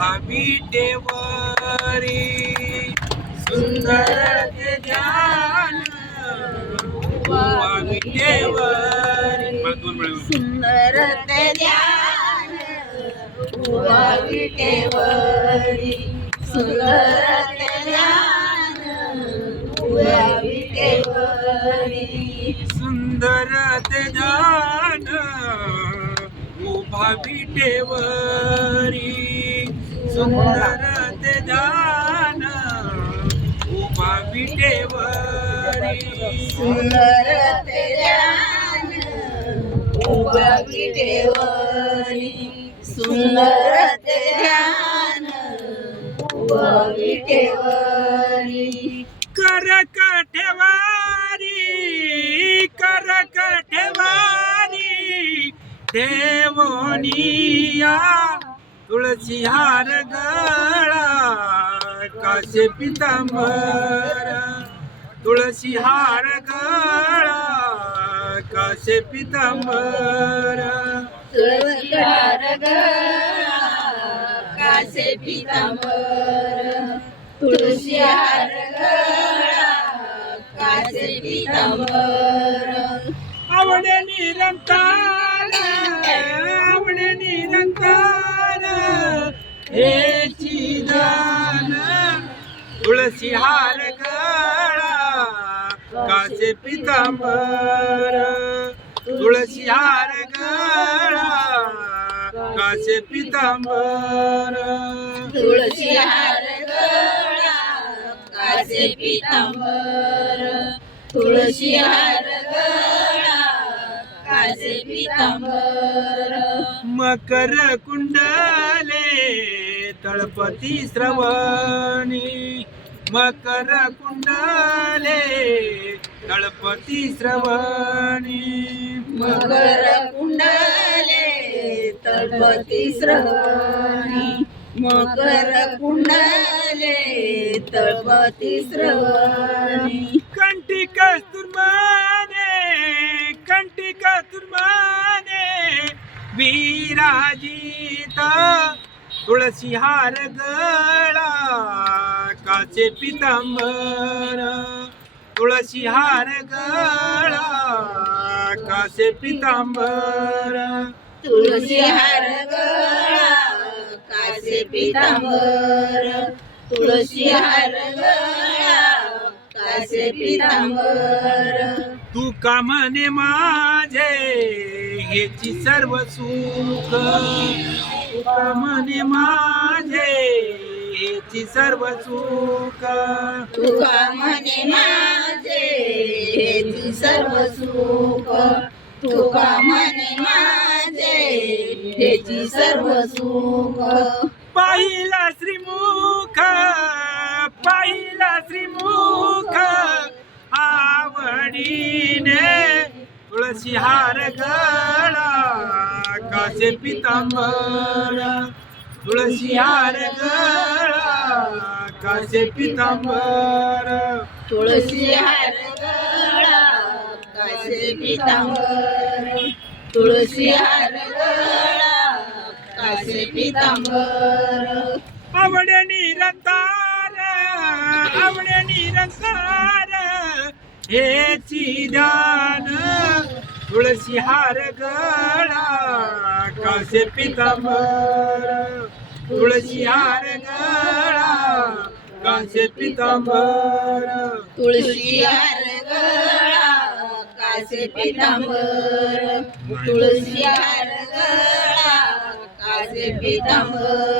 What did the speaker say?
उभा विटेवरी सुंदर ते ध्यान उभा विटेवरी सुंदर ते ध्यान उभा विटेवरी सुंदर ते ध्यान उभा विटेवरी सुंदर ते ध्यान उभा विटेवरी सुंदर ते ध्यान उभा विटेवरी सुंदर ते ध्यान उभा विटेवरी सुंदर ते ध्यान उभा विटेवरी करकठेवारी देवनिया तुळशी हार गळा काशे पितांबर तुळशी हार गळा काशे पितांबर तुळशी हार गळा काशे पितांबर तुळशी हार गळा काशे पितांबर आवडे निरंतर हे चिदान तुळशी हार गळा काशे पितांबर तुळशी हार गळा काशे पितांबर तुळशी हार गळा काशे पितांबर तुळशी हार गळा काशे पितांबर मकर कुंडले तळपती श्रवणी मकर कुंडले तळपती श्रवणी मकर कुंडले तळपती श्रवणी मकर कुंडले तळपती श्रवणी कंठी कस्तुरमाने विराजिता तुळशी हार गळा काचे पितांबर तुळशी हार गळा काचे पितांबर तुळशी हार गळा काशे पितांबर तुळशी हार गळा काशे पितांबर तू का म्हणे माझे हेची सर्व सुख तू का म्हणे माझे हेची सर्व सुख तुका म्हणे माझे हेची सर्व सुख तुका म्हणे माझे हेची सर्व सुख पाहिला श्रीमुख आवडीने तुळशी हार गळा काशे पितांबर तुळशी हार गळा काशे पितांबर तुळशी हार गळा काशे पितांबर तुळशी हार गळा काशे पितांबर आवडे निरंतर हेची ध्यान तुळशी हार गळा काशे पितांबर तुळशी हार गळा काशे पितांबर तुळशी हार गळा काशे पितांबर तुळशी हार गळा काशे पितांबर